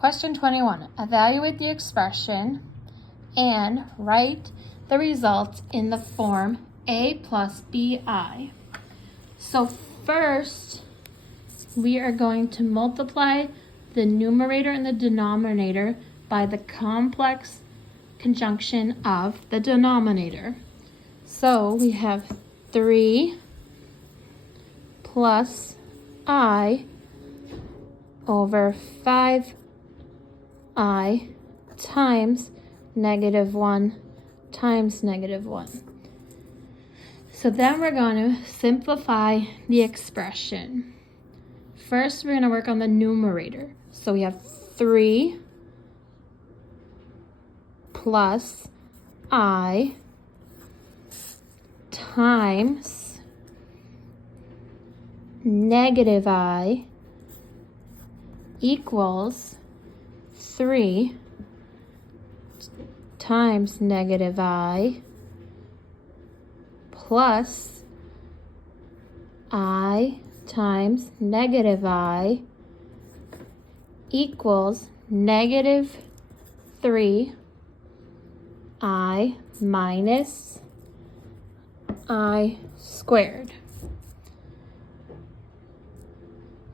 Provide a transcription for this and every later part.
Question 21. Evaluate the expression and write the results in the form a plus bi. So first, we are going to multiply the numerator and the denominator by the complex conjunction of the denominator. So we have 3 plus I over 5I times -1 times -1. So then we're going to simplify the expression. First, we're going to work on the numerator. So we have 3 plus I times -I equals 3 times -I plus I times -I equals -3I minus I squared.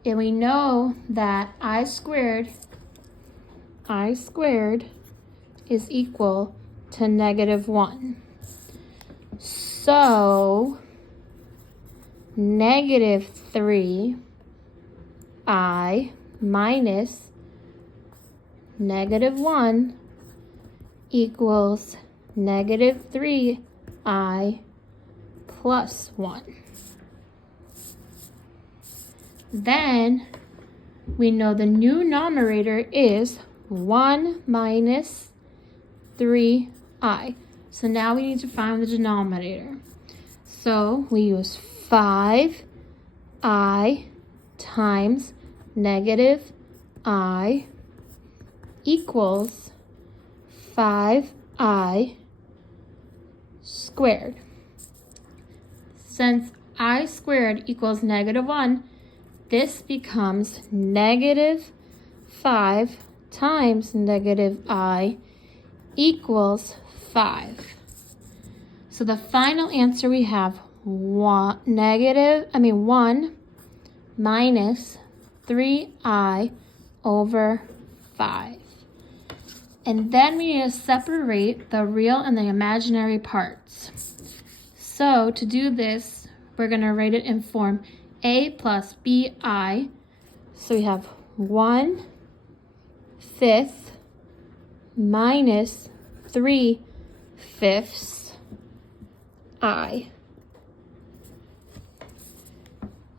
And we know that I squared is equal to -1. So -3I minus -1 equals -3I plus 1. Then we know the new numerator is 1 minus 3I. So now we need to find the denominator. So we use 5I times -I equals 5I squared. Since I squared equals -1, this becomes -5 times -I equals 5. So the final answer we have 1 minus 3I over 5. And then we need to separate the real and the imaginary parts. So to do this, we're going to write it in form a plus bi. So we have 1/5 minus 3/5 I.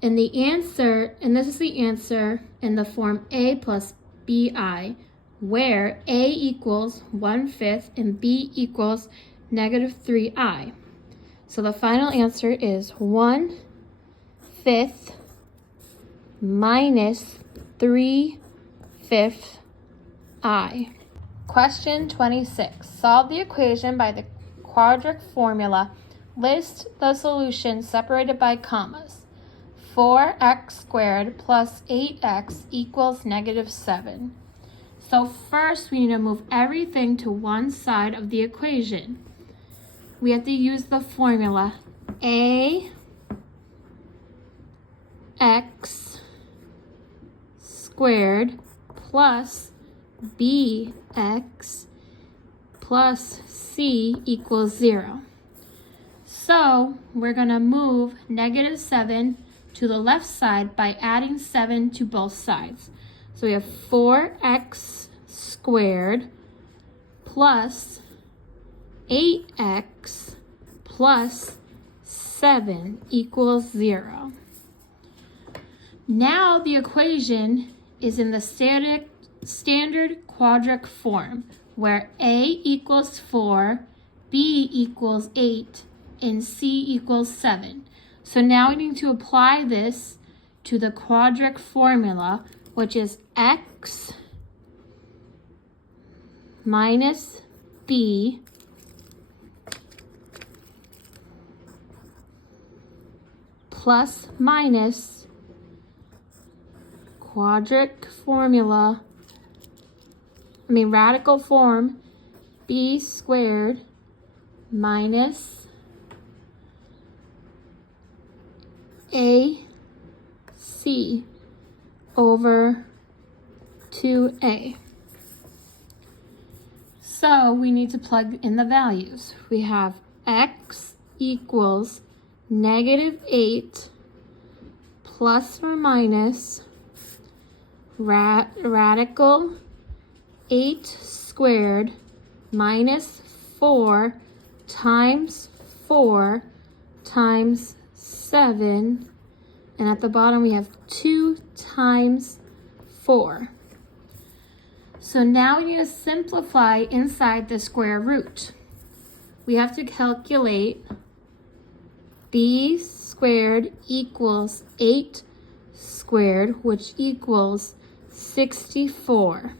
And the answer, and this is the answer in the form a plus bi, where a equals 1/5 and b equals -3I. So the final answer is 1/5 minus 3/5 I. Question 26. Solve the equation by the quadratic formula. List the solutions separated by commas. 4x squared plus 8x equals -7. So first we need to move everything to one side of the equation. We have to use the formula ax squared plus bx plus c equals 0. So we're going to move -7 to the left side by adding 7 to both sides. So we have 4x squared plus 8x plus 7 equals 0. Now the equation is in the standard quadratic form, where a equals 4, b equals 8, and c equals 7. So now we need to apply this to the quadratic formula, which is x minus b plus minus quadratic formula radical form b squared minus ac over 2a. So we need to plug in the values. We have x equals -8 plus or minus radical 8 squared minus 4 times 4 times 7, and at the bottom we have 2 times 4. So now we need to simplify inside the square root. We have to calculate b squared equals 8 squared, which equals 64.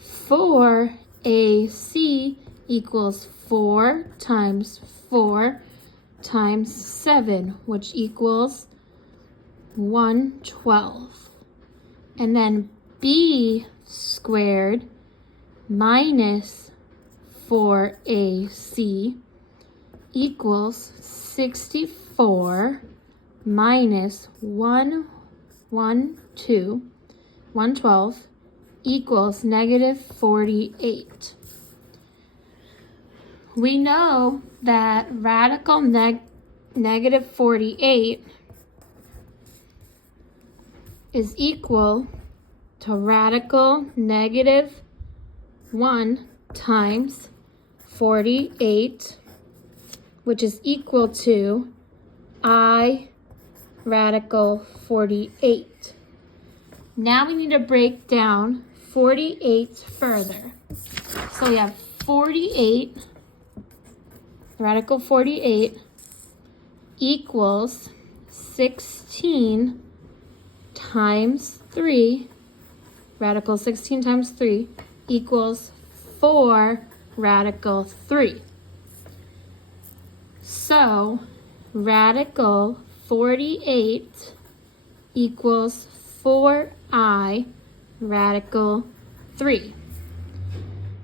4ac equals 4 times 4 times 7, which equals 112. And then b squared minus 4ac equals 64 minus 112 equals -48. We know that radical negative 48 is equal to radical -1 times 48, which is equal to I radical 48. Now we need to break down 48 further. So we have 48, radical 48 equals 16 times 3, radical 16 times 3 equals 4 radical 3. So radical 48 equals 4i radical 3.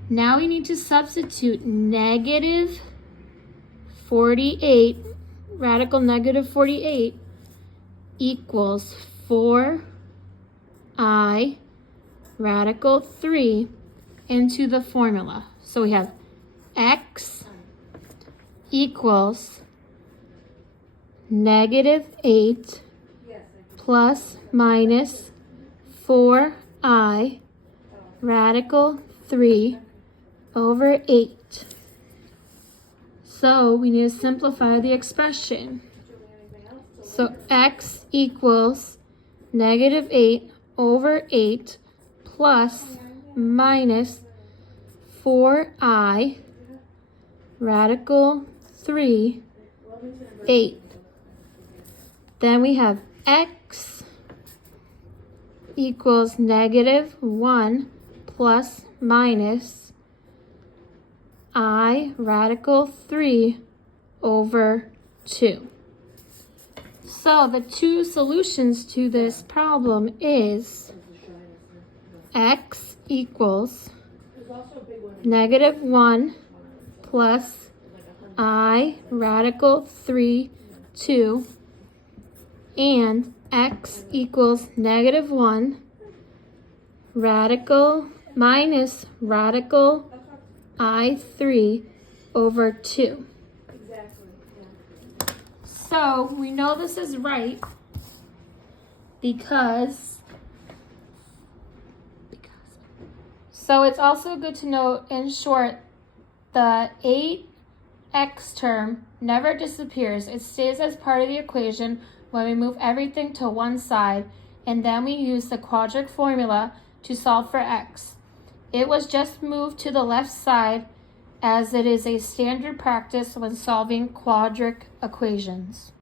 Now we need to substitute negative 48, radical negative 48 equals 4i radical 3 into the formula. So we have x equals -8 plus minus 4i radical 3 over 8. So we need to simplify the expression. So x equals -8 over 8 plus minus 4i radical 3 8. Then we have x equals -1 plus minus I radical 3 over 2. So the two solutions to this problem is x equals -1 plus I radical 3 2, and x equals -1 radical minus radical I3 over 2. So we know this is right because so it's also good to note, in short, the 8x term never disappears. It stays as part of the equation when we move everything to one side, and then we use the quadratic formula to solve for x. It was just moved to the left side as it is a standard practice when solving quadratic equations.